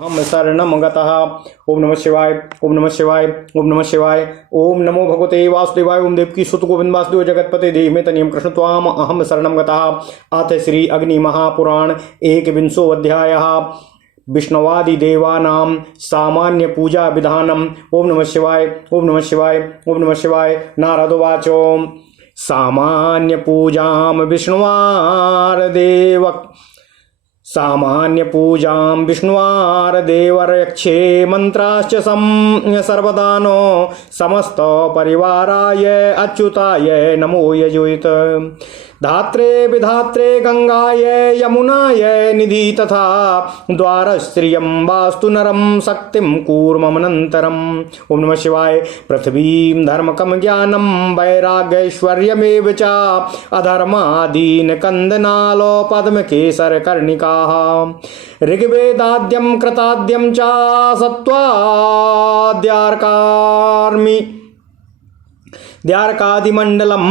हम शरणम गतः। ओम नमः शिवाय। ओम नमः शिवाय। ओम नमः शिवाय। ओम नमो भगवते वासुदेवाय। ओम देवकी सुत गोविंद वासुदेव जगतपते देहिमे तनियम कृष्ण त्वाम अहम शरणम गतः। अथ श्री अग्नि महापुराण एकविंशो अध्यायः। विष्णवादि देवानां सामान्य पूजा विधानम। ओम नमः शिवाय। ओम नमः शिवाय। ओम नमः शिवाय। नारदोवाचो सामान्य पूजाम विष्णुवारदेव सामान्य पूजां विष्णुवारदेवरक्षे मंत्राश्च सर्वदानो समस्त परिवाराय अच्युताय नमो यजुत। धात्रे विधात्रे गंगाय यमुनाय निधि तथा द्वारस्त्रियं वास्तु नरं शक्तिं कूर्ममनन्तरम्। ओम नमः शिवाय। पृथ्वीं धर्मकं ज्ञानं वैराग्यैश्वर्यमेव च अधर्मादीन कंदनालो पद्मकेसरकर्णिकाः। ऋग्वेदाद्यं कृताद्यं च सत्त्वाद्यार्कार्मि द्यार्कादिमण्डलं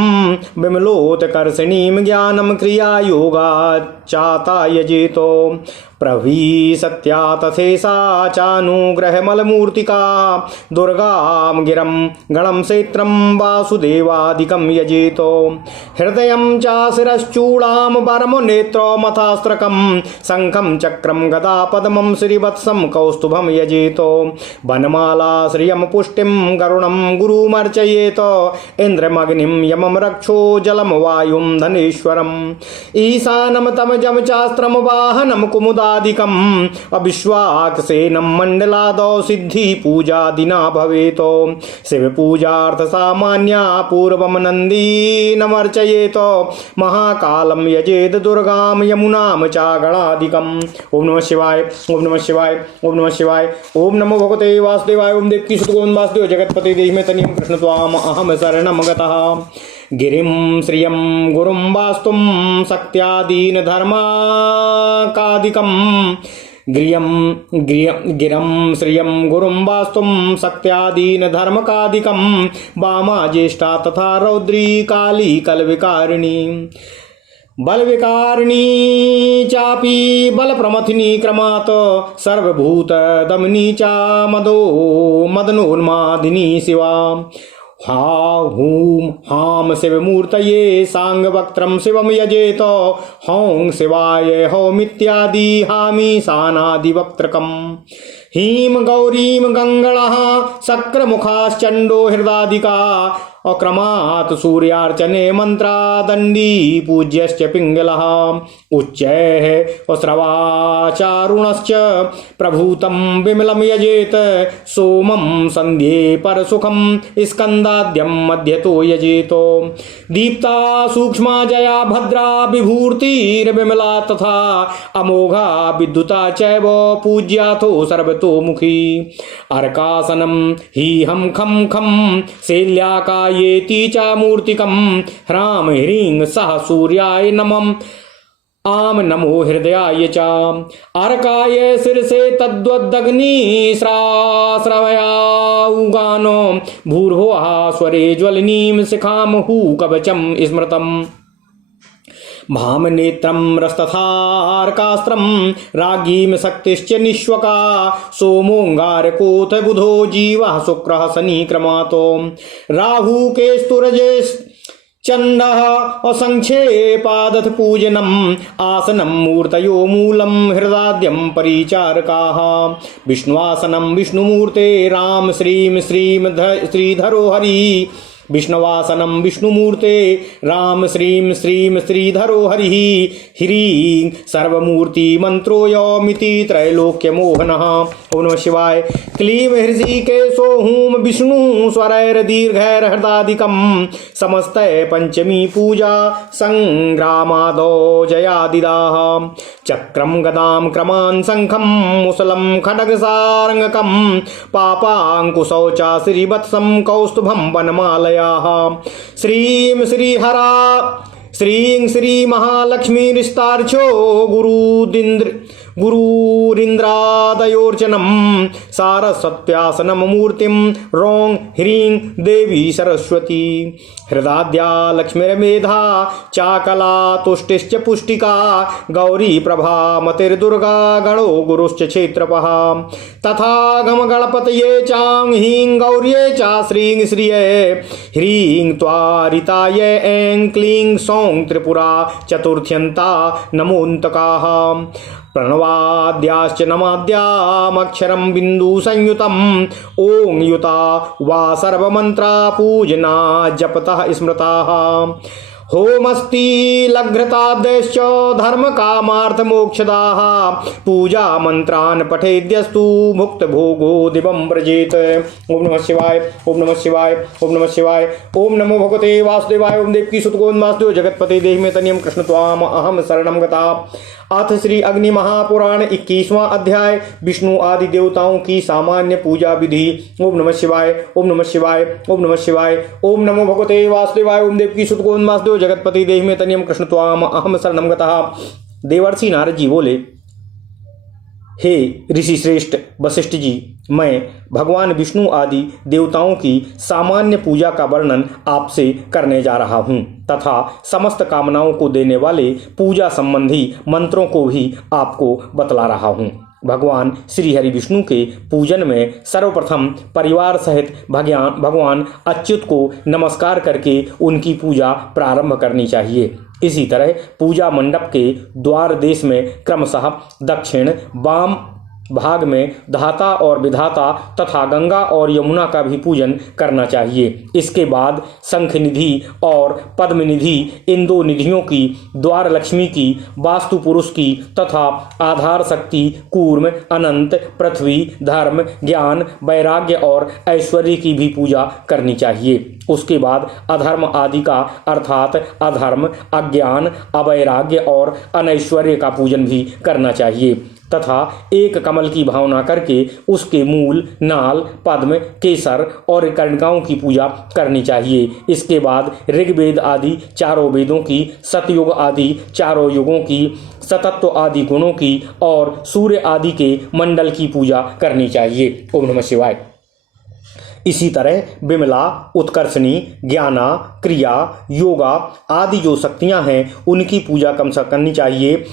विमलोत्कर्षणीं ज्ञानं क्रिया योगा चाता यजेतो। प्रवी सत्या तथेसा चानुग्रहमलमूर्तिका दुर्गां गिरं गणं क्षेत्रं वासुदेवादिकं यजेतो। हृदयं च शिरश्चूडां परमनेत्रमथास्त्रकं शङ्खं चक्रं गदा पद्मं श्रीवत्सं कौस्तुभं यजेतो। वनमाला श्रियं पुष्टिं गरुणं गुरुमर्चयेत। इन्द्रमग्निं यमं रक्षो जलं वायुं धनेश्वरम् ईशानं तमजं चास्त्रं वाहनं कुमुदादिकम् अविश्वाक्सेनं मण्डलादौ सिद्धि पूजादिना भवेत्। शिव पूजार्थ सामान्या पूर्वं नन्दीनमर्चयेत। महाकालं यजेत दुर्गां यमुनां च गणादिकम्। ओम नमः शिवाय। ओम नमः शिवाय। ओम नमः शिवाय। ओम नमो भगवते वासुदेवाय। ओम देवकी सुत गोविंद वासुदेव जगतपते देहिमे तनियं कृष्ण त्वाम अहम शरणम गतः। गिरिं श्रियं गुरुं वास्तुं शक्त्यादीन धर्माकादिकं गिरं श्रियं गुरुं वास्तुं शक्त्यादीन धर्मकादिकं वामा ज्येष्ठा तथा रौद्री काली कलविकारिणी बलविकारिणी चापि बलप्रमथिनी क्रमात् सर्वभूत दमनी चा मदनोन्मादिनी शिवा। हा हूं हां शिवमूर्तये सांगवक्त्रं शिवं यजेत। हौं शिवाय हौमित्यादि हामीशानादिवक्त्रकम्। हीं गौरीं गङ्गणः शक्रमुखाश्चण्डो हृदादिका अक्रमात् सूर्यार्चने मन्त्रादण्डी पूज्यश्च पिङ्गलः उच्चैः स्रवाचारुणश्च प्रभूतं विमलं यजेत। सोमं सन्ध्ये परसुखं स्कन्दाद्यं मध्यतो यजेतो। दीप्ता सूक्ष्मा जया भद्रा विभूतिर्विमला तथा अमोघा विद्युता चैव पूज्याथो सर्वतोमुखी। अर्कासनं हि हं खं खं शैल्याकायेति च मूर्तिकं ह्रां ह्रीं सह सूर्याय नमः आम नमो हृदयाय च। अर्काय शीर्षे तद्वद्दग्निश्राश्रवयाउगानो भूर्भुवः स्वरे ज्वलनीं शिखामहु कवचं स्मृतम्। भामनेत्रं रस्तथार्कास्त्रं राज्ञीं शक्तिश्च निष्वका। सोमोऽङ्गारकोऽथ बुधो जीवः शुक्रः शनि क्रमातो। राहु केस्तुरजश्चण्डः असङ्ख्येपादथ पूजनम् आसनं मूर्तयो मूलं हृदाद्यं परिचारकाः। विष्णुवासनं विष्णुमूर्ते राम श्रीं श्रीधरो हरिः। विष्णुवासनं विष्णुमूर्ते राम श्रीं श्रीधरो हरिः। ह्रीं सर्वमूर्ति मंत्रोऽयमिति त्रैलोक्यमोहनः। ओम नमः शिवाय। क्लीं हृषिकेशो हूं विष्णु स्वरैर्दीर्घैर्हृदादिकं समस्तै पंचमी पूजा संग्रामादौ जयादिदाः। चक्रं गदां क्रमान् शङ्खं मुसलं खड्गसारङ्गकं पापाङ्कुशौ च श्रीवत्सं कौस्तुभं वनमालयाः। श्रीं श्रीहरा श्रीं श्री महालक्ष्मीरिस्तार्चो गुरुरिन्द्रादयोर्चनम सारस्वत्यासनम मूर्तिम रौं ह्रीं देवी सरस्वती हृदाद्या लक्ष्मीर्मेधा चाकला तुष्टिश्च पुष्टिका गौरी प्रभा मतिर्दुर्गा गणो गुरुश्च क्षेत्रपः तथा गम गणपतये चां ह्रीं गौर्ये चा श्रीं श्रिये ह्रीं त्वारिताय ऐं क्लीं सौं त्रिपुरा चतुर्थ्यन्ता नमोऽन्तकाः प्रणवाद्याश्च नमाद्यामक्षरं बिन्दु संयुतम् ओं युता वा सर्वमन्त्रा पूजना जपतः स्मृताः होमस्ति लघ्रताद्यश्च धर्म कामार्थ मोक्षदाः पूजा मंत्रान् पठेद्यस्तु मुक्त भोगो दिवं व्रजेत। ओम नमः शिवाय ओम नमः शिवाय ओम नमः शिवाय ओम नमो भगवते वासुदेवाय ओम देवकी सुतगोविंद वासुदेव जगतपते देहि मे तनियम कृष्ण त्वाम अहम शरणं गता। अथ श्री अग्नि महापुराण 21वां अध्याय विष्णु आदि देवताओं की सामान्य पूजा विधि। ओम नमः शिवाय ओम नमः शिवाय ओम नमः शिवाय ओम नमो भगवते वासुदेवाय ओम देवकी सुतगोविंद वासुदेव जगतपति देहि मे तनियम कृष्ण त्वाम अहम शरणं गतः। देवर्षि नारद जी बोले, हे ऋषि श्रेष्ठ वशिष्ठ जी, मैं भगवान विष्णु आदि देवताओं की सामान्य पूजा का वर्णन आपसे करने जा रहा हूँ तथा समस्त कामनाओं को देने वाले पूजा संबंधी मंत्रों को भी आपको बतला रहा हूँ। भगवान श्री हरि विष्णु के पूजन में सर्वप्रथम परिवार सहित भगवान अच्युत को नमस्कार करके उनकी पूजा प्रारंभ करनी चाहिए। इसी तरह पूजा मंडप के द्वार देश में क्रमशः दक्षिण वाम भाग में धाता और विधाता तथा गंगा और यमुना का भी पूजन करना चाहिए। इसके बाद शंख निधि और पद्म निधि, इन दो निधियों की, द्वार लक्ष्मी की, वास्तु पुरुष की तथा आधार शक्ति कूर्म, अनंत, पृथ्वी, धर्म, ज्ञान, वैराग्य और ऐश्वर्य की भी पूजा करनी चाहिए। उसके बाद अधर्म आदि का अर्थात अधर्म, अज्ञान, अवैराग्य और अनैश्वर्य का पूजन भी करना चाहिए तथा एक कमल की भावना करके उसके मूल, नाल, पद्म, केसर और कर्णिकाओं की पूजा करनी चाहिए। इसके बाद ऋग्वेद आदि चारों वेदों की, सतयुग आदि चारों युगों की, सतत्व आदि गुणों की और सूर्य आदि के मंडल की पूजा करनी चाहिए। ओम नमः शिवाय। इसी तरह विमला, उत्कर्षणी, ज्ञाना, क्रिया, योगा आदि जो शक्तियां हैं उनकी पूजा कम से करनी चाहिए।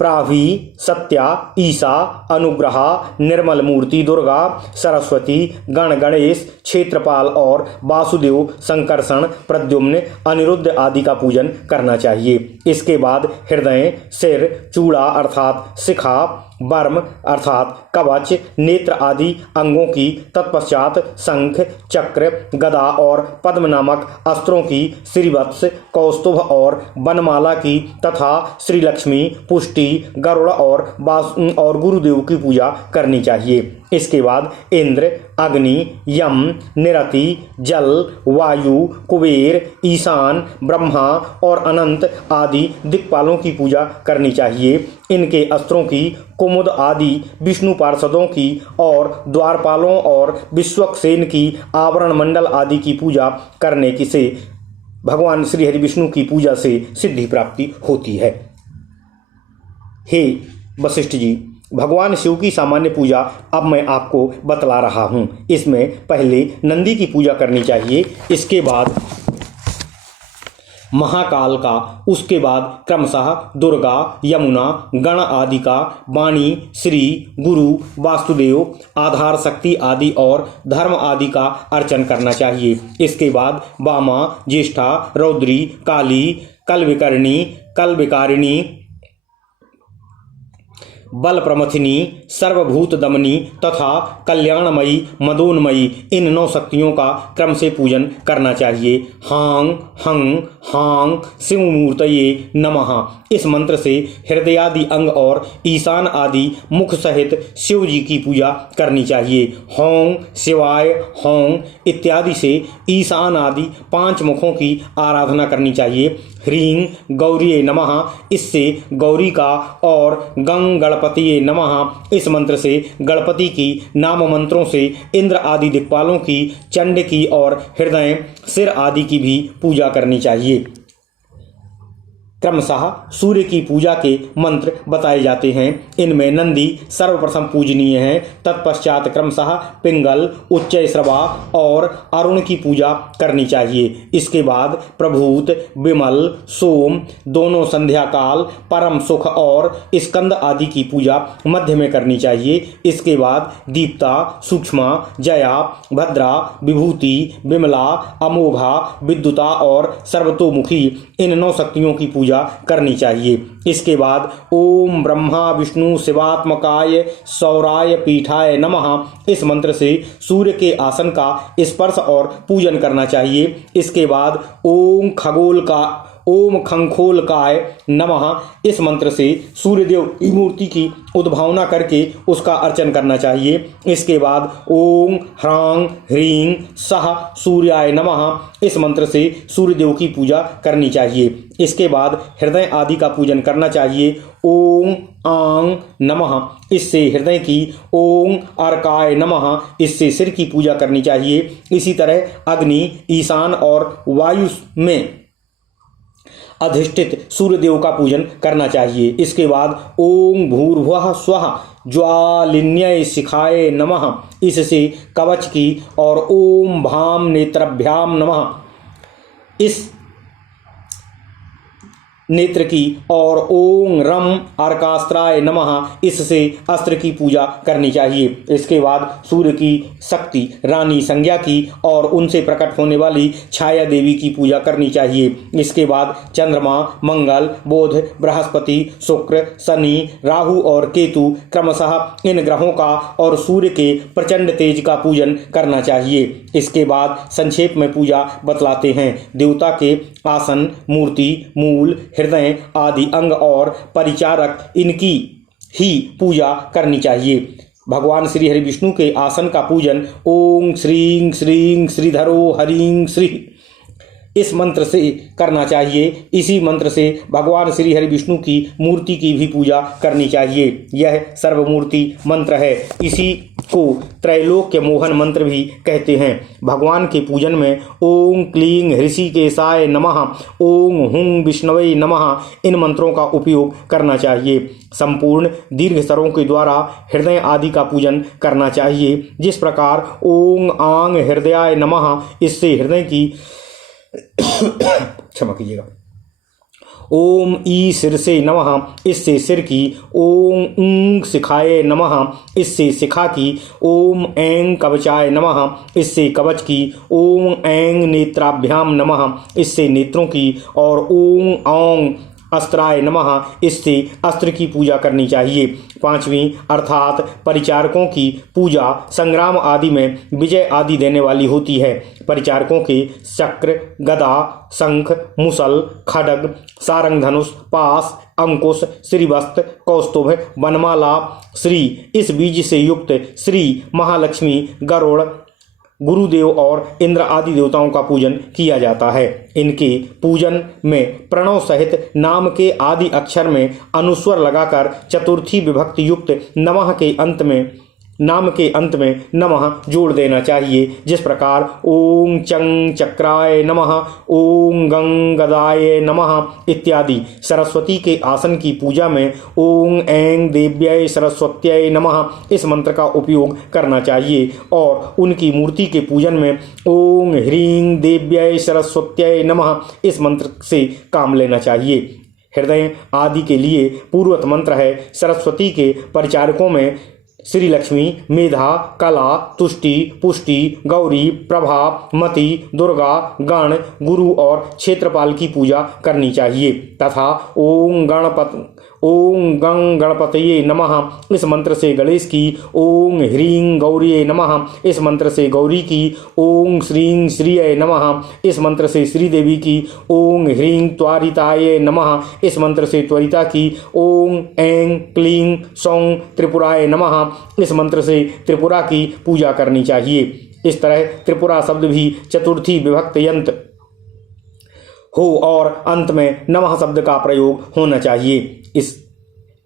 प्रावी, सत्या, ईसा, अनुग्रहा, निर्मल मूर्ति दुर्गा, सरस्वती, गण गणेश, क्षेत्रपाल और वासुदेव, संकर्षण, प्रद्युम्न, अनिरुद्ध आदि का पूजन करना चाहिए। इसके बाद हृदय, सिर, चूड़ा अर्थात शिखा, वर्म अर्थात कवच, नेत्र आदि अंगों की, तत्पश्चात शंख, चक्र, गदा और पद्म नामक अस्त्रों की, श्रीवत्स, कौस्तुभ और वनमाला की तथा श्री लक्ष्मी, पुष्टि, गरुड़ और गुरुदेव की पूजा करनी चाहिए। इसके बाद इंद्र, अग्नि, यम, निरति, जल, वायु, कुबेर, ईशान, ब्रह्मा और अनंत आदि दिक्पालों की पूजा करनी चाहिए। इनके अस्त्रों की, कुमुद आदि विष्णु पार्षदों की और द्वारपालों और विश्वक्सेन की आवरण मंडल आदि की पूजा करने की से भगवान श्री हरि विष्णु की पूजा से सिद्धि प्राप्ति होती है। हे वशिष्ठ जी, भगवान शिव की सामान्य पूजा अब मैं आपको बतला रहा हूँ। इसमें पहले नंदी की पूजा करनी चाहिए, इसके बाद महाकाल का, उसके बाद क्रमशः दुर्गा, यमुना, गण आदि का, वाणी, श्री, गुरु, वासुदेव, आधार शक्ति आदि और धर्म आदि का अर्चन करना चाहिए। इसके बाद वामा, ज्येष्ठा, रौद्री, काली, कलविकारिणी, बल प्रमथिनी, सर्वभूत दमनी तथा कल्याणमयी, मदोन्मयी, इन 9 शक्तियों का क्रम से पूजन करना चाहिए। हांग हंग हांग शिवमूर्तये नमः, इस मंत्र से हृदयादि अंग और ईशान आदि मुख सहित शिव जी की पूजा करनी चाहिए। हों शिवाय हों इत्यादि से ईशान आदि 5 मुखों की आराधना करनी चाहिए। ह्रीं गौरीये नमः, इससे गौरी का, और गंग गणपतिये नमः, इस मंत्र से गणपति की, नाम मंत्रों से इंद्र आदि दिक्पालों की, चंड की और हृदय, सिर आदि की भी पूजा करनी चाहिए। क्रमशः सूर्य की पूजा के मंत्र बताए जाते हैं। इनमें नंदी सर्वप्रथम पूजनीय है, तत्पश्चात क्रमशः पिंगल, उच्चैश्रवा और अरुण की पूजा करनी चाहिए। इसके बाद प्रभूत, विमल, सोम दोनों संध्या काल, परम सुख और स्कंद आदि की पूजा मध्य में करनी चाहिए। इसके बाद दीप्ता, सूक्ष्मा, जया, भद्रा, विभूति, विमला, अमोघा, विद्युता और सर्वतोमुखी इन 9 शक्तियों की पूजा करनी चाहिए। इसके बाद ओम ब्रह्मा विष्णु शिवात्मकाय सौराय पीठाय नमः इस मंत्र से सूर्य के आसन का स्पर्श और पूजन करना चाहिए। इसके बाद ओम खंखोलकाय नमः इस मंत्र से सूर्यदेव की मूर्ति की उद्भावना करके उसका अर्चन करना चाहिए। इसके बाद ओम ह्रांग ह्रीं सह सूर्याय नमः इस मंत्र से सूर्यदेव की पूजा करनी चाहिए। इसके बाद हृदय आदि का पूजन करना चाहिए। ओम आंग नमः इससे हृदय की, ओम अर्काय नमः इससे सिर की पूजा करनी चाहिए। इसी तरह अग्नि, ईशान और वायु में अधिष्ठित सूर्यदेव का पूजन करना चाहिए। इसके बाद ओम भूर्भुवः स्वः ज्वालिन्यै शिखाय नमः इससे कवच की और ओम भाम नेत्रभ्याम नमः इस नेत्र की और ओम रम अर्कास्त्राय नमः इससे अस्त्र की पूजा करनी चाहिए। इसके बाद सूर्य की शक्ति, रानी संज्ञा की और उनसे प्रकट होने वाली छाया देवी की पूजा करनी चाहिए। इसके बाद चंद्रमा, मंगल, बुध, बृहस्पति, शुक्र, शनि, राहु और केतु क्रमशः इन ग्रहों का और सूर्य के प्रचंड तेज का पूजन करना चाहिए। इसके बाद संक्षेप में पूजा बतलाते हैं। देवता के आसन, मूर्ति, मूल, हृदय आदि अंग और परिचारक इनकी ही पूजा करनी चाहिए। भगवान श्री हरि विष्णु के आसन का पूजन ओम श्रीं श्रीं श्रीधरो हरिं श्री इस मंत्र से करना चाहिए। इसी मंत्र से भगवान श्री हरि विष्णु की मूर्ति की भी पूजा करनी चाहिए। यह सर्वमूर्ति मंत्र है। इसी को त्रैलोक्य मोहन मंत्र भी कहते हैं। भगवान के पूजन में ओम क्लीं ऋषिकेशाय नमः, ओम हुं विष्णवे नमः इन मंत्रों का उपयोग करना चाहिए। संपूर्ण दीर्घ स्वरों के द्वारा हृदय आदि का पूजन करना चाहिए। जिस प्रकार ओम आंग हृदयाय नमः इससे हृदय की क्षमा कीजिएगा। ओम ई शीर्षे नमः इससे सिर की, ओम ऊं शिखाय नमः इससे शिखा की, ओम ऐं कवचाय नमः इससे कवच की, ओम ऐं नेत्राभ्याम नमः इससे नेत्रों की और ओम औं अस्त्राय नमः इससे अस्त्र की पूजा करनी चाहिए। 5वीं अर्थात परिचारकों की पूजा संग्राम आदि में विजय आदि देने वाली होती है। परिचारकों के चक्र, गदा, शंख, मुसल, खड्ग, सारंग धनुष, पास, अंकुश, श्रीवस्त्र, कौस्तुभ, वनमाला, श्री इस बीज से युक्त श्री, महालक्ष्मी, गरुड़, गुरुदेव और इंद्र आदि देवताओं का पूजन किया जाता है। इनके पूजन में प्रणव सहित नाम के आदि अक्षर में अनुस्वर लगाकर चतुर्थी विभक्ति युक्त नमः के अंत में नाम के अंत में नमः जोड़ देना चाहिए। जिस प्रकार ओम चंग चक्राय नमः, ओम गंग गदाय नमः इत्यादि। सरस्वती के आसन की पूजा में ओम ऐं देव्यै सरस्वत्यै नमः इस मंत्र का उपयोग करना चाहिए और उनकी मूर्ति के पूजन में ओम ह्रीं देव्यै सरस्वत्यै नमः इस मंत्र से काम लेना चाहिए। हृदय आदि के लिए पूर्वत मंत्र है। सरस्वती के परिचारकों में श्री लक्ष्मी, मेधा, कला, तुष्टि, पुष्टि, गौरी, प्रभा, मति, दुर्गा, गण, गुरु और क्षेत्रपाल की पूजा करनी चाहिए तथा ओम गं गणपतये नमः इस मंत्र से गणेश की, ओम ह्रीं गौरीये नमः इस मंत्र से गौरी की, ओम श्रीं श्रीये नमः इस मंत्र से श्रीदेवी की, ओम ह्रीं त्वरिताये नमः इस मंत्र से त्वरिता की, ओम ऐं क्लीं सौं त्रिपुराय नमः इस मंत्र से त्रिपुरा की पूजा करनी चाहिए। इस तरह त्रिपुरा शब्द भी चतुर्थी विभक्त यंत्र हो और अंत में नमः शब्द का प्रयोग होना चाहिए।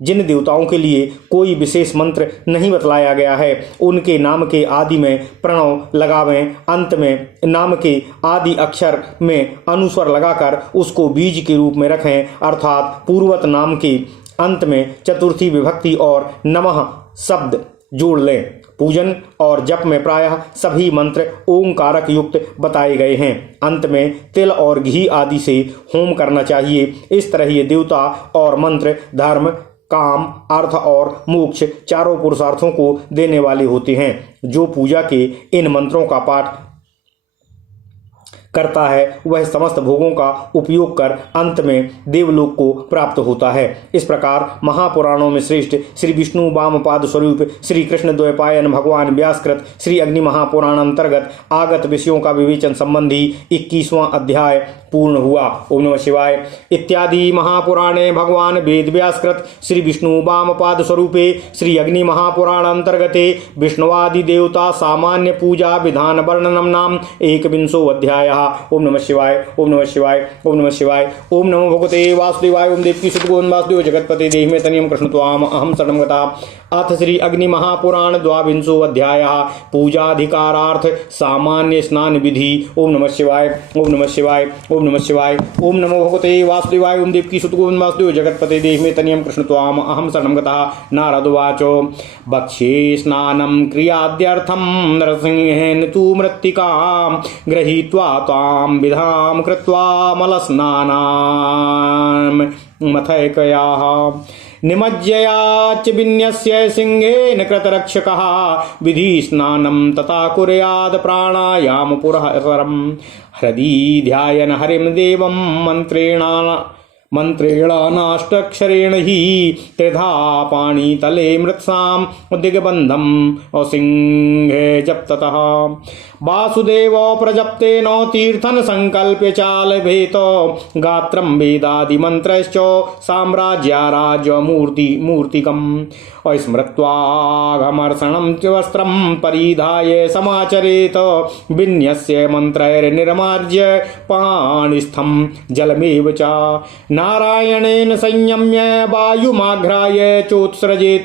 जिन देवताओं के लिए कोई विशेष मंत्र नहीं बतलाया गया है उनके नाम के आदि में प्रणव लगावें, अंत में नाम के आदि अक्षर में अनुस्वर लगाकर उसको बीज के रूप में रखें, अर्थात पूर्वत नाम के अंत में चतुर्थी विभक्ति और नमः शब्द जोड़ लें। पूजन और जप में प्रायः सभी मंत्र ओंकारक युक्त बताए गए हैं। अंत में तिल और घी आदि से होम करना चाहिए। इस तरह ये देवता और मंत्र धर्म, काम, अर्थ और मोक्ष चारों पुरुषार्थों को देने वाले होते हैं। जो पूजा के इन मंत्रों का पाठ करता है वह समस्त भोगों का उपयोग कर अंत में देवलोक को प्राप्त होता है। इस प्रकार महापुराणों में श्रेष्ठ श्री विष्णु वामपाद स्वरूप श्री कृष्ण द्वैपायन भगवान व्यासकृत श्री अग्नि महापुराण अंतर्गत आगत विषयों का विवेचन संबंधी 21वां अध्याय पूर्ण हुआ। ओम नमः शिवाय। इत्यादि महापुराणे भगवान वेद व्यासकृत श्री विष्णु वामपाद स्वरूपे श्री अग्नि महापुराण अंतर्गते विष्णुवादि देवता सामान्य पूजा विधान वर्णनम नाम 21वां अध्यायः। ओम नमः शिवाय। ओम नमः शिवाय। ओम नमः शिवाय। ओम नमो भगवते वासुदेवाय। ओम देवकी सुतगोविंद वासुदेव जगतपते देहि मे तनियम कृष्ण त्वाम अहम शरणं गतः। अथ श्री अग्नि महापुराण 22वां अध्यायः पूजाधिकारार्थ सामान्य स्नान विधि। ओम नमः शिवाय। ओम नमः शिवाय। ओम नमः शिवाय। ओम नमो भगवते वासुदेवाय। ओम देवकी सुतगोविंद वासुदेव जगतपते देहि मे तनियम कृष्ण त्वाम अहम शरणं गतः। नारद उवाच भक्ष्ये स्नानं क्रियाद्यर्थं नरसिंहेन तु मृत्तिकां गृहीत्वा तां विधां कृत्वा मलस्नानां मथैकयाः निमज्जयाच विन्यस्य सिंहेन कृतरक्षकः विधि स्नानं तथा कुर्याद प्राणायाम पुरःसरम् हृदि ध्यायन हरिं देवं मंत्रेणाष्टक्षरेण हि त्रिधा पाणितले मृत्सां दिग्बन्धम् सिंहे जप्ततः वासुदेव प्रजप्तेन तीर्थन संकल्प्य चालभेत गात्रं वेदादिमन्त्रश्च साम्राज्याराज्यमूर्तिकम् स्मृत्वाघमर्षणं च वस्त्रं परिधाय समाचरेत विन्यस्य मन्त्रैर्निर्मार्ज्य पाणिस्थं जलमेव च नारायणेन संयम्य वायुमाघ्राय चोत्सृजेत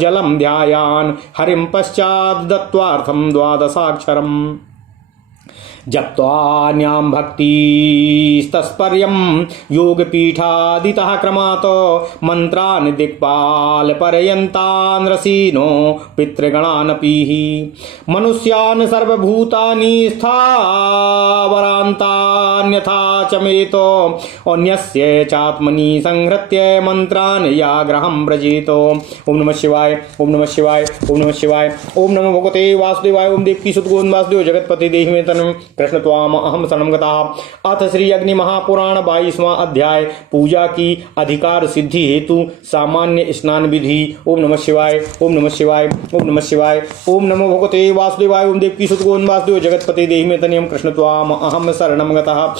जलं ध्यायान् हरिं पश्चात् दत्त्वार्थं द्वादशाक्षरम् जप्त्वान्यां भक्तिस्तस्पर्यं योगपीठादितः क्रमात् मन्त्रान् दिक्पालपर्यन्तान् रसीनो पितृगणानपीः मनुष्यान् सर्वभूतानि स्थावरान्तान्यथा चमेत अन्यस्य चात्मनि संहृत्य मन्त्रान् याग्रहं व्रजेत। ओम नमः शिवाय। ओम नमः शिवाय। ओम नमः शिवाय। ओम नमो भगवते वासुदेवाय। ओम देवकी सुतगोविंद वासुदेव जगतपते देहि मे तनियं कृष्ण त्वाम अहम शरणं गतः। अथ श्री अग्नि महापुराण 22वां अध्याय पूजा की अधिकार सिद्धि हेतु सामान्य स्नान विधि। ओम नमः शिवाय। ओम नमः शिवाय। ओम नमः शिवाय। ओम नमो भगवते वासुदेवाय। ओम देवकी सुतगोविंद वासुदेव जगतपते देहि मे तनियं कृष्ण त्वाम अहम शरणं गतः।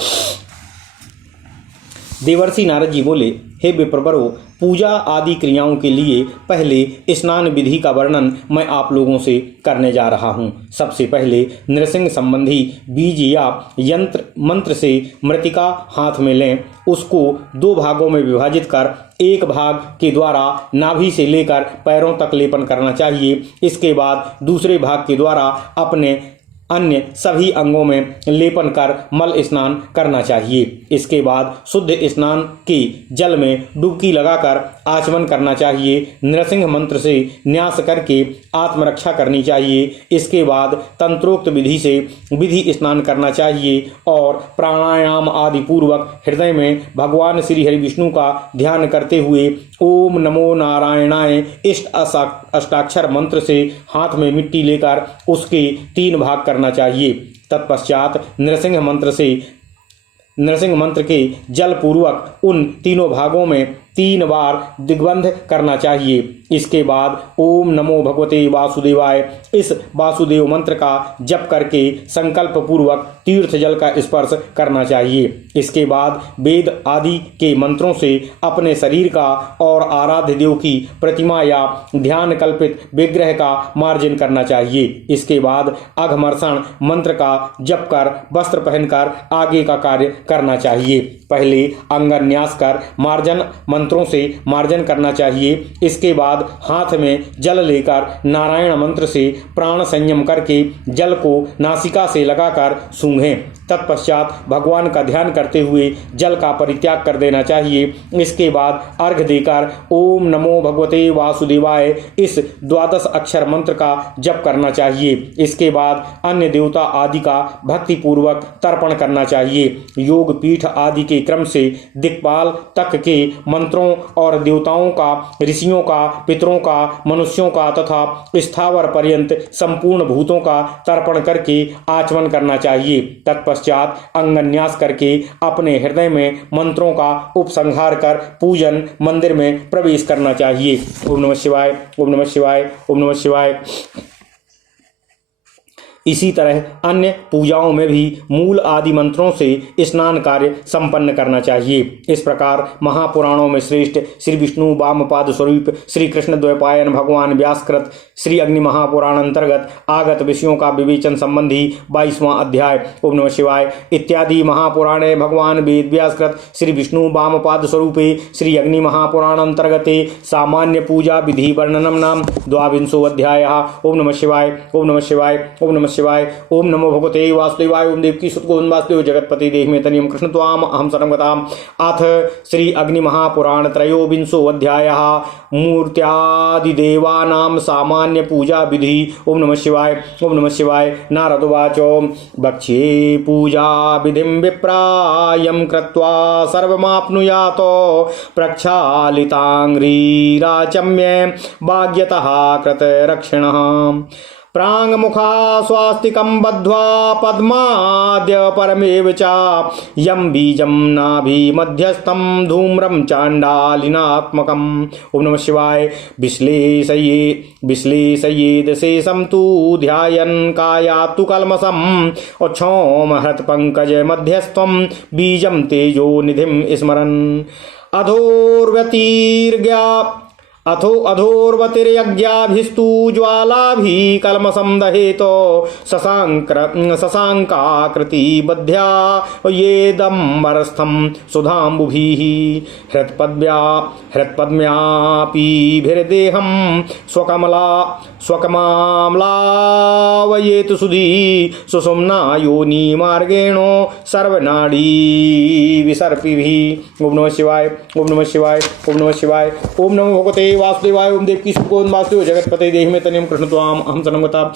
देवर्षि नारद जी बोले, हे विप्रवरो, पूजा आदि क्रियाओं के लिए पहले स्नान विधि का वर्णन मैं आप लोगों से करने जा रहा हूँ। सबसे पहले नृसिंह संबंधी बीज या यंत्र मंत्र से मृतिका हाथ में लें। उसको 2 भागों में विभाजित कर एक भाग के द्वारा नाभि से लेकर पैरों तक लेपन करना चाहिए। इसके बाद दूसरे भाग के द्वारा अपने अन्य सभी अंगों में लेपन कर मल स्नान करना चाहिए। इसके बाद शुद्ध स्नान के जल में डुबकी लगाकर आचमन करना चाहिए। नृसिंह मंत्र से न्यास करके आत्मरक्षा करनी चाहिए। इसके बाद तंत्रोक्त विधि से विधि स्नान करना चाहिए और प्राणायाम आदि पूर्वक हृदय में भगवान श्री हरि विष्णु का ध्यान करते हुए ओम नमो नारायणाय इष्ट अष्टाक्षर मंत्र से हाथ में मिट्टी लेकर उसके 3 भाग करना चाहिए। तत्पश्चात नृसिंह मंत्र के जल पूर्वक उन 3 भागों में 3 बार दिग्बंध करना चाहिए। इसके बाद ओम नमो भगवते वासुदेवाय इस वासुदेव मंत्र का जप करके संकल्प पूर्वक तीर्थ जल का स्पर्श करना चाहिए। इसके बाद वेद आदि के मंत्रों से अपने शरीर का और आराध्य देव की प्रतिमा या ध्यान कल्पित विग्रह का मार्जन करना चाहिए। इसके बाद अघमर्षण मंत्र का जप कर वस्त्र पहनकर आगे का कार्य करना चाहिए। पहले अंगन्यास कर मार्जन मंत्र मंत्रों से मार्जन करना चाहिए। इसके बाद हाथ में जल लेकर नारायण मंत्र से प्राण संयम करके जल को नासिका से लगाकर सूंघें। तत्पश्चात भगवान का ध्यान करते हुए जल का परित्याग कर देना चाहिए। इसके बाद अर्घ देकर ओम नमो भगवते वासुदेवाय इस 12 अक्षर मंत्र का जप करना चाहिए। इसके बाद अन्य देवता आदि का भक्ति पूर्वक तर्पण करना चाहिए। योग पीठ आदि के क्रम से दिक्पाल तक के मंत्रों और देवताओं का, ऋषियों का, पितरों का, मनुष्यों का तथा स्थावर पर्यंत संपूर्ण भूतों का तर्पण करके आचमन करना चाहिए। तत्पश्चात अंगन्यास करके अपने हृदय में मंत्रों का उपसंहार कर पूजन मंदिर में प्रवेश करना चाहिए। ओम नमः शिवाय, ओम नमः शिवाय, ओम नमः शिवाय। इसी तरह अन्य पूजाओं में भी मूल आदि मंत्रों से स्नान कार्य संपन्न करना चाहिए। इस प्रकार महापुराणों में श्रेष्ठ श्री विष्णु वामपाद स्वरूप श्री कृष्ण द्वैपायन भगवान व्यासकृत श्री अग्नि महापुराण अंतर्गत आगत विषयों का विवेचन संबंधी 22वां अध्याय ओम नमः शिवाय इत्यादि महापुराणे भगवान वेद व्यासकृत श्री विष्णु वामपाद स्वरूपे श्री अग्नि महापुराण अंतर्गते सामान्य पूजा विधि वर्णनम नाम 22वां अध्याय। ओम नमः शिवाय, ओम नमः शिवाय, ओम नमः शिवाय। ओम नमो भगवते वासुदेवाय। ओम देवकी सुत गोविंद वासुदेव जगतपति देह में तनियम कृष्ण त्वाम अहम शरणं गताम। अथ श्री अग्नि महापुराण त्रयोविंशो अध्यायः मूर्त्यादिदेवानां सामान्य पूजा विधि। ओम नमः शिवाय, ओम नमः शिवाय। नारद उवाच भक्ष्ये पूजा विधिं विप्रायं कृत्वा सर्वमाप्नुयातो प्रक्षालितांघ्रिराचम्य भाग्यतः कृतरक्षिणः प्राङ्मुखा स्वास्तिकं बद्ध्वा पद्माद्य परमेव च यं बीजं नाभिमध्यस्थं धूम्रं चाण्डालिनात्मकम्। ओम नमः शिवाय। विश्लेषयेद शेषं तु ध्यायन् कायात्तु कल्मषम् क्षौम हृत्पङ्कज मध्यस्थं बीजं तेजो निधिं स्मरन् अधोर्वतिर्यज्ञाभिस्तु ज्वालाभिः कल्मषं दहेतो शशाङ्काकृति बध्या येदम्बरस्थं सुधाम्बुभिः हृत्पद्म्यापीभिर्देहं स्वकमाम्लावयेतु सुधी सुषुम्ना योनि मार्गेणो सर्वनाडी विसर्पिभिः। ओम नमः शिवाय, ओम नमः शिवाय, ओम नमः शिवाय। ओम नमो भगवते वासुदेवाय। ओम देवकी सुत गोविंद वासुदेव जगतपते देहि में तनियम कृष्ण त्वाम अहम शरणं गताम्।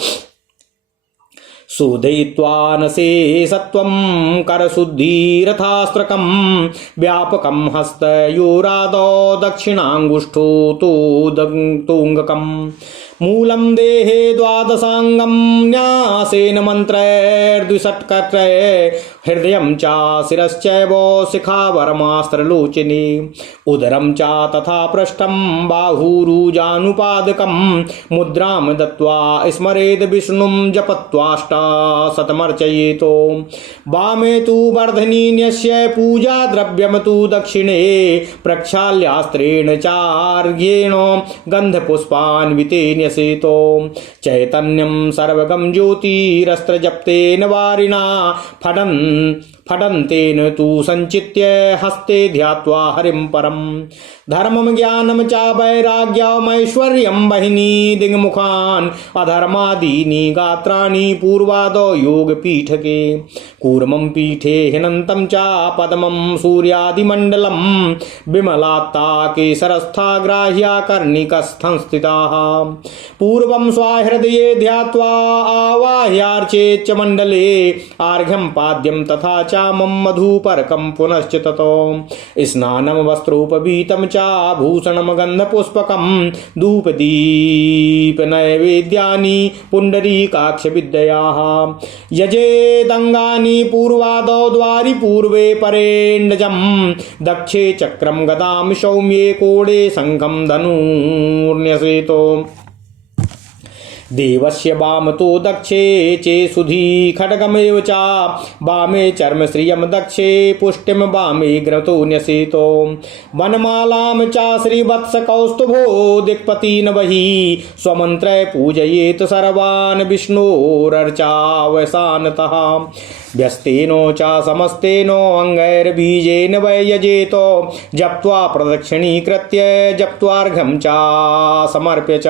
शोधयित्वानसे सत्वं करशुद्धिरथास्त्रकं व्यापकं हस्तयोरादौ दक्षिणाङ्गुष्ठो तुङ्गकम् मूलं देहे द्वादशांगं न्यासेन मंत्रैर्द्विषट्कट्रै हृदयं च शिरश्चैव शिखावरमास्त्रलोचने उदरं च तथा पृष्ठं बाहुरुजानुपादकं मुद्रां दत्त्वा स्मरेद विष्णुं जपत्वाष्टाशतमर्चयेतो वामे तु वर्धनीन्यस्य पूजा द्रव्यं तु दक्षिणे प्रक्षाल्यास्त्रेण चार्घ्येण गन्धपुष्पान्वितेन सेतो चैतन्यं सर्वगं ज्योतिरस्त्रजप्तेन वारिणा फडन्तेन तु संचित्य हस्ते ध्यात्वा हरिं परम् धर्मं ज्ञानं च वैराग्यमैश्वर्यं वहिनी दिङ्मुखान् अधर्मादीनि गात्राणि पूर्वादौ योगपीठके कूर्मं पीठे हिनन्तं च पद्मं सूर्यादिमण्डलं विमलात्ता केसरस्था ग्राह्या कर्णिकस्थं स्थिताः पूर्वं स्वाहृदये ध्यात्वा आवाह्यार्चेच्च मण्डले आर्घ्यं पाद्यं तथा चामं मधुपर्कं पुनश्च ततो स्नानं वस्त्रोपवीतं च भूषणं गन्धपुष्पकं धूपदीप नैवेद्यानि पुण्डरीकाक्ष विद्याः यजेदङ्गानि पूर्वादौ द्वारि पूर्वे परेण्डजं दक्षे चक्रं गदां सौम्ये कोणे शङ्खं धनुर्न्यसेतो देवस्य वाम तो दक्षे चे सुधी खड्गमेव चा वामे चर्म श्रियम दक्षे पुष्टिम वामे ग्रतो न्यसेतो वनमालां चा श्रीवत्स कौस्तुभो दिक्पति न वही स्वमंत्र पूजयेत सर्वान् विष्णोरर्चावसानतः व्यस्तेनो चा समस्तेनो अंगैर्बीजेन वै यजेतो जप्त्वा प्रदक्षिणीकृत्य जप्त्वार्घ्यं चा समर्प्य च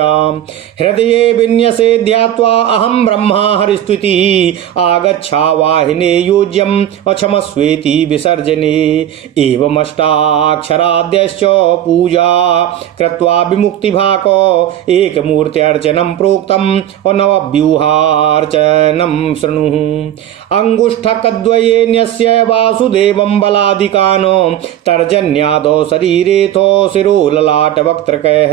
हृदये विन्यसे ध्यात्वा अहं ब्रह्मा हरिस्तुति आगच्छावाहिने योज्यम् अक्षमस्वेति विसर्जने एवमष्टाक्षराद्यश्च पूजा कृत्वा विमुक्तिभाको एकमूर्त्यर्चनं प्रोक्तम् नवव्यूहार्चनं शृणु अंगुष्ठकद्वयेन्यस्य वासुदेवं बलाधिकानो तर्जन्यादौ शरीरेथो शिरो ललाट वक्त्रकः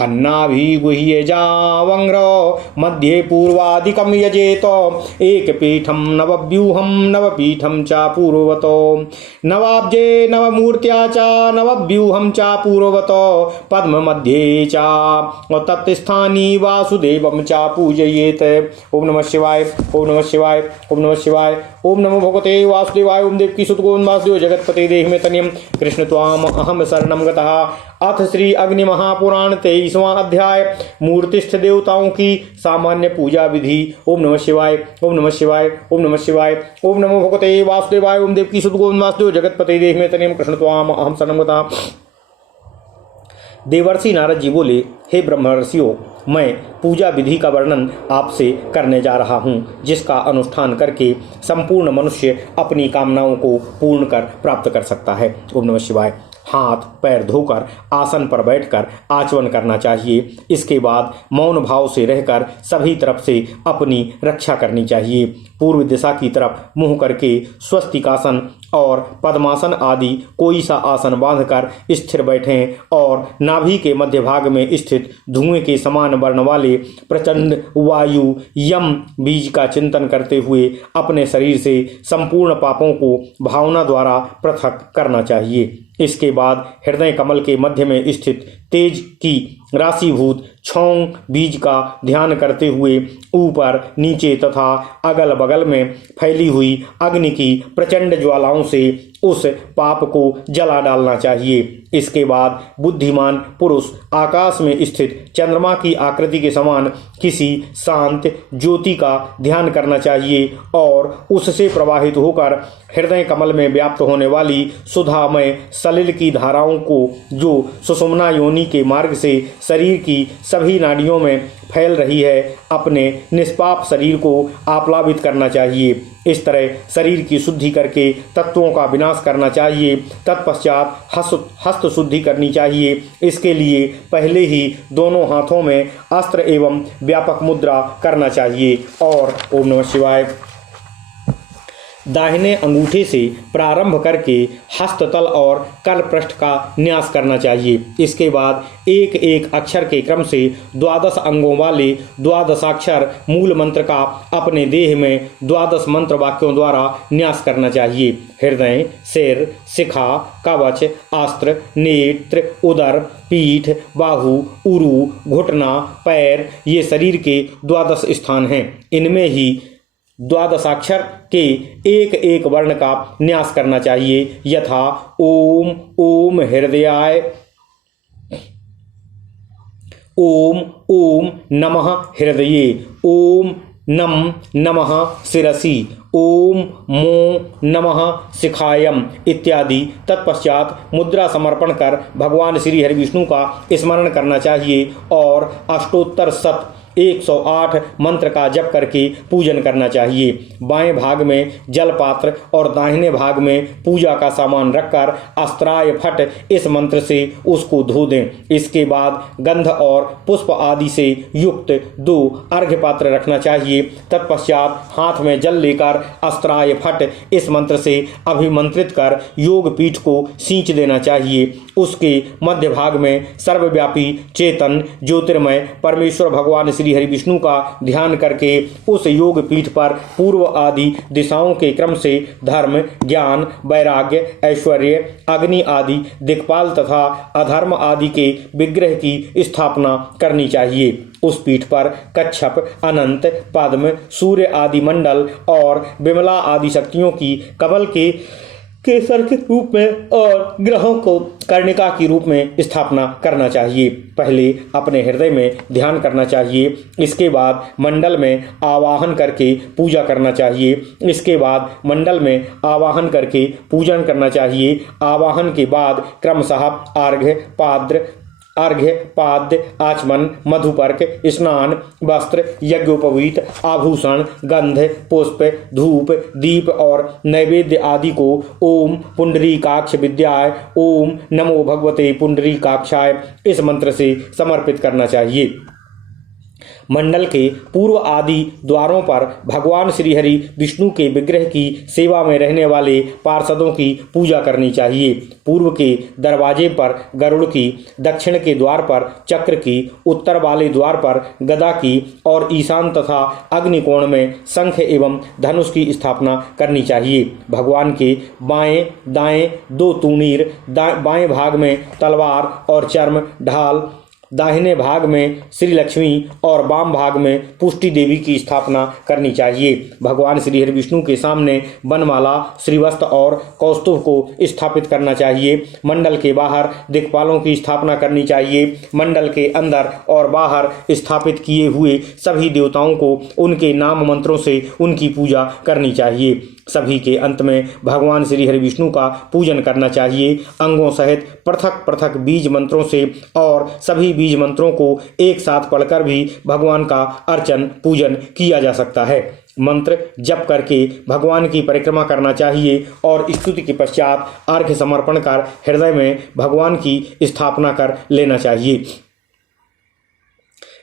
हन्नाभिगुह्य जावंग्रो मध्ये पूर्वादिकं यजेतो एकपीठं नवव्यूहं नवपीठं च पूर्वतो नवाब्जे नवमूर्त्या च नवव्यूहं च पूर्वतो पद्ममध्ये च तत्स्थानी वासुदेवं च पूजयेत्। ओम नमः शिवाय ओम नमः शिवाय ओम नमः शिवाय ओम नमो भगवते वासुदेवाय ओम देवकी सुत गोविंद वासुदेव जगतपते देहि में तनियम कृष्ण त्वाम अहम शरणम गतः। अथ श्री अग्नि महापुराण 23वां अध्याय मूर्तिस्थ देवताओं की सामान्य पूजा विधि। ओम नमः शिवाय ओम नमः शिवाय ओम नमः शिवाय ओम नमो भगवते वासुदेवाय ओम देवकी सुत गोविंद वासुदेव जगतपते देहि में तनियम कृष्ण त्वाम अहम शरणम गतः। देवर्षि नारद जी बोले, हे ब्रह्मर्षियों, मैं पूजा विधि का वर्णन आपसे करने जा रहा हूँ, जिसका अनुष्ठान करके संपूर्ण मनुष्य अपनी कामनाओं को पूर्ण कर प्राप्त कर सकता है। ओम नमः शिवाय। हाथ पैर धोकर आसन पर बैठकर आचमन करना चाहिए। इसके बाद मौन भाव से रहकर सभी तरफ से अपनी रक्षा करनी चाहिए। पूर्व दिशा की तरफ मुंह करके स्वस्तिकासन और पद्मासन आदि कोई सा आसन बांधकर स्थिर बैठें और नाभि के मध्य भाग में स्थित धुएं के समान वर्ण वाले प्रचंड वायु यम बीज का चिंतन करते हुए अपने शरीर से संपूर्ण पापों को भावना द्वारा पृथक करना चाहिए। इसके बाद हृदय कमल के मध्य में स्थित तेज की राशिभूत छौं बीज का ध्यान करते हुए ऊपर नीचे तथा अगल बगल में फैली हुई अग्नि की प्रचंड ज्वालाओं से उस पाप को जला डालना चाहिए। इसके बाद बुद्धिमान पुरुष आकाश में स्थित चंद्रमा की आकृति के समान किसी शांत ज्योति का ध्यान करना चाहिए और उससे प्रवाहित होकर हृदय कमल में व्याप्त होने वाली सुधामय सलिल की धाराओं को, जो सुषुम्ना योनि के मार्ग से शरीर की सभी नाड़ियों में फैल रही है, अपने निष्पाप शरीर को आप्लावित करना चाहिए। इस तरह शरीर की शुद्धि करके तत्वों का विनाश करना चाहिए। तत्पश्चात हस्त शुद्धि करनी चाहिए। इसके लिए पहले ही दोनों हाथों में अस्त्र एवं व्यापक मुद्रा करना चाहिए। और ओम नमः शिवाय। दाहिने अंगूठे से प्रारंभ करके हस्ततल और कर पृष्ठ का न्यास करना चाहिए। इसके बाद एक एक अक्षर के क्रम से 12 अंगों वाले 12 मूल मंत्र का अपने देह में 12 मंत्र वाक्यों द्वारा न्यास करना चाहिए। हृदय, सिर, शिखा, कवच, अस्त्र, नेत्र, उदर, पीठ, बाहु, उरु, घुटना, पैर ये शरीर के 12 स्थान हैं। इनमें ही 12 के एक एक वर्ण का न्यास करना चाहिए, यथा ओम ओम हृदयाय, ओम ओम नमः हृदये, ओम नम नमः शिरसि, ओम मो नमः शिखायम इत्यादि। तत्पश्चात मुद्रा समर्पण कर भगवान श्री हरि विष्णु का स्मरण करना चाहिए और अष्टोत्तर 108 मंत्र का जप करके पूजन करना चाहिए। बाएं भाग में जल पात्र और दाहिने भाग में पूजा का सामान रखकर अस्त्राय फट इस मंत्र से उसको धो दें। इसके बाद गंध और पुष्प आदि से युक्त 2 अर्घ्य पात्र रखना चाहिए। तत्पश्चात हाथ में जल लेकर अस्त्राय फट इस मंत्र से अभिमंत्रित कर योग पीठ को सींच देना चाहिए उसके मध्य भाग में सर्वव्यापी चेतन ज्योतिर्मय परमेश्वर भगवान श्री हरि विष्णु का ध्यान करके उस योग पीठ पर पूर्व आदि दिशाओं के क्रम से धर्म, ज्ञान, वैराग्य, ऐश्वर्य, अग्नि आदि दिक्पाल तथा अधर्म आदि के विग्रह की स्थापना करनी चाहिए। उस पीठ पर कच्छप, अनंत, पद्म, सूर्य आदि मंडल और विमला आदि शक्तियों की कमल के केसर के रूप में और ग्रहों को कर्णिका के रूप में स्थापना करना चाहिए। पहले अपने हृदय में ध्यान करना चाहिए, इसके बाद मंडल में आवाहन करके पूजा करना चाहिए। इसके बाद मंडल में आवाहन करके पूजन करना चाहिए। आवाहन के बाद क्रमशः अर्घ्य, पाद्य, आचमन, मधुपर्क, स्नान, वस्त्र, यज्ञोपवीत, आभूषण, गंध, पुष्प, धूप, दीप और नैवेद्य आदि को ओम पुंडरीकाक्ष विद्याय, ओम नमो भगवते पुंडरीकाक्षाय इस मंत्र से समर्पित करना चाहिए। मंडल के पूर्व आदि द्वारों पर भगवान श्रीहरि विष्णु के विग्रह की सेवा में रहने वाले पार्षदों की पूजा करनी चाहिए। पूर्व के दरवाजे पर गरुड़ की, दक्षिण के द्वार पर चक्र की, उत्तर वाले द्वार पर गदा की और ईशान तथा अग्निकोण में शंख एवं धनुष की स्थापना करनी चाहिए। भगवान के बाएं दाएं दो तूणीर, बाएं भाग में तलवार और चर्म ढाल, दाहिने भाग में श्री लक्ष्मी और वाम भाग में पुष्टि देवी की स्थापना करनी चाहिए। भगवान श्री हरि विष्णु के सामने वनमाला, श्रीवस्त्र और कौस्तुभ को स्थापित करना चाहिए। मंडल के बाहर दिक्पालों की स्थापना करनी चाहिए। मंडल के अंदर और बाहर स्थापित किए हुए सभी देवताओं को उनके नाम मंत्रों से उनकी पूजा करनी चाहिए। सभी के अंत में भगवान श्री हरि विष्णु का पूजन करना चाहिए। अंगों सहित पृथक पृथक बीज मंत्रों से और सभी बीज मंत्रों को एक साथ पढ़कर भी भगवान का अर्चन पूजन किया जा सकता है। मंत्र जप करके भगवान की परिक्रमा करना चाहिए और स्तुति के पश्चात अर्घ्य समर्पण कर हृदय में भगवान की स्थापना कर लेना चाहिए।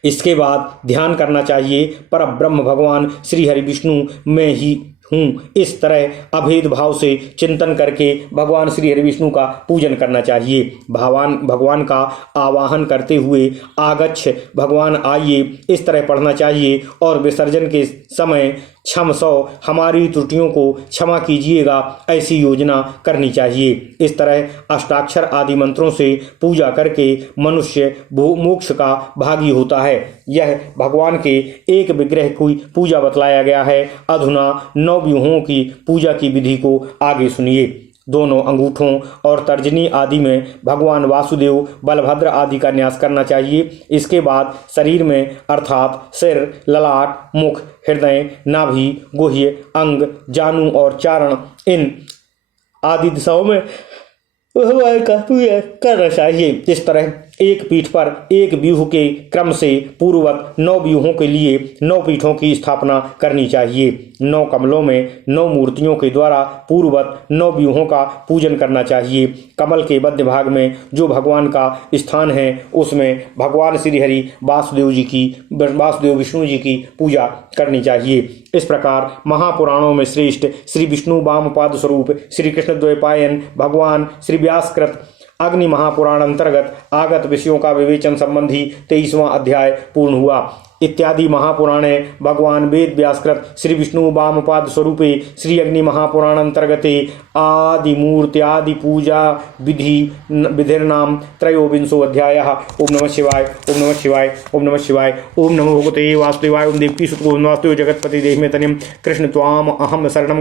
इसके बाद ध्यान करना चाहिए, पर ब्रह्म भगवान श्री हरि विष्णु में ही हूँ। इस तरह अभेद भाव से चिंतन करके भगवान श्री हरि विष्णु का पूजन करना चाहिए। भगवान का आवाहन करते हुए आगच्छ भगवान आइए इस तरह पढ़ना चाहिए और विसर्जन के समय क्षम सौ हमारी त्रुटियों को क्षमा कीजिएगा ऐसी योजना करनी चाहिए। इस तरह अष्टाक्षर आदि मंत्रों से पूजा करके मनुष्य मोक्ष का भागी होता है। यह भगवान के एक विग्रह की पूजा बतलाया गया है। अधुना 9 व्यूहों की पूजा की विधि को आगे सुनिए। दोनों अंगूठों और तर्जनी आदि में भगवान वासुदेव, बलभद्र आदि का न्यास करना चाहिए। इसके बाद शरीर में अर्थात सिर, ललाट, मुख, हृदय, नाभि, गुह्य, अंग, जानु और चारण इन आदि दिशाओं में भगवान का पूजा करना चाहिए। इस तरह एक पीठ पर एक व्यूह के क्रम से पूर्ववत 9 व्यूहों के लिए 9 पीठों की स्थापना करनी चाहिए। 9 कमलों में 9 मूर्तियों के द्वारा पूर्ववत 9 व्यूहों का पूजन करना चाहिए। कमल के मध्य भाग में जो भगवान का स्थान है उसमें भगवान श्री हरि वासुदेव विष्णु जी की पूजा करनी चाहिए। इस प्रकार महापुराणों में श्रेष्ठ श्री विष्णु वामपाद स्वरूप श्री कृष्ण द्वैपायन भगवान श्री व्यासकृत अग्नि महापुराण अंतर्गत आगत विषयों का विवेचन संबंधी 23वां अध्याय पूर्ण हुआ। इत्यादि महापुराणे भगवान वेद व्यासकृत श्री विष्णु वामपाद स्वरूपे श्री अग्नि महापुराण अंतर्गते आदि मूर्त्यादि पूजा विधिर्नाम त्रयोविंशो अध्यायः। ओम नमः शिवाय, ओम नमः शिवाय, ओम नमः शिवाय, ओम नमो भगवते वासुदेवाय, ओम देवकी सुत गोविंद वासुदेव जगतपति देह में तनिम कृष्ण त्वाम अहम शरणम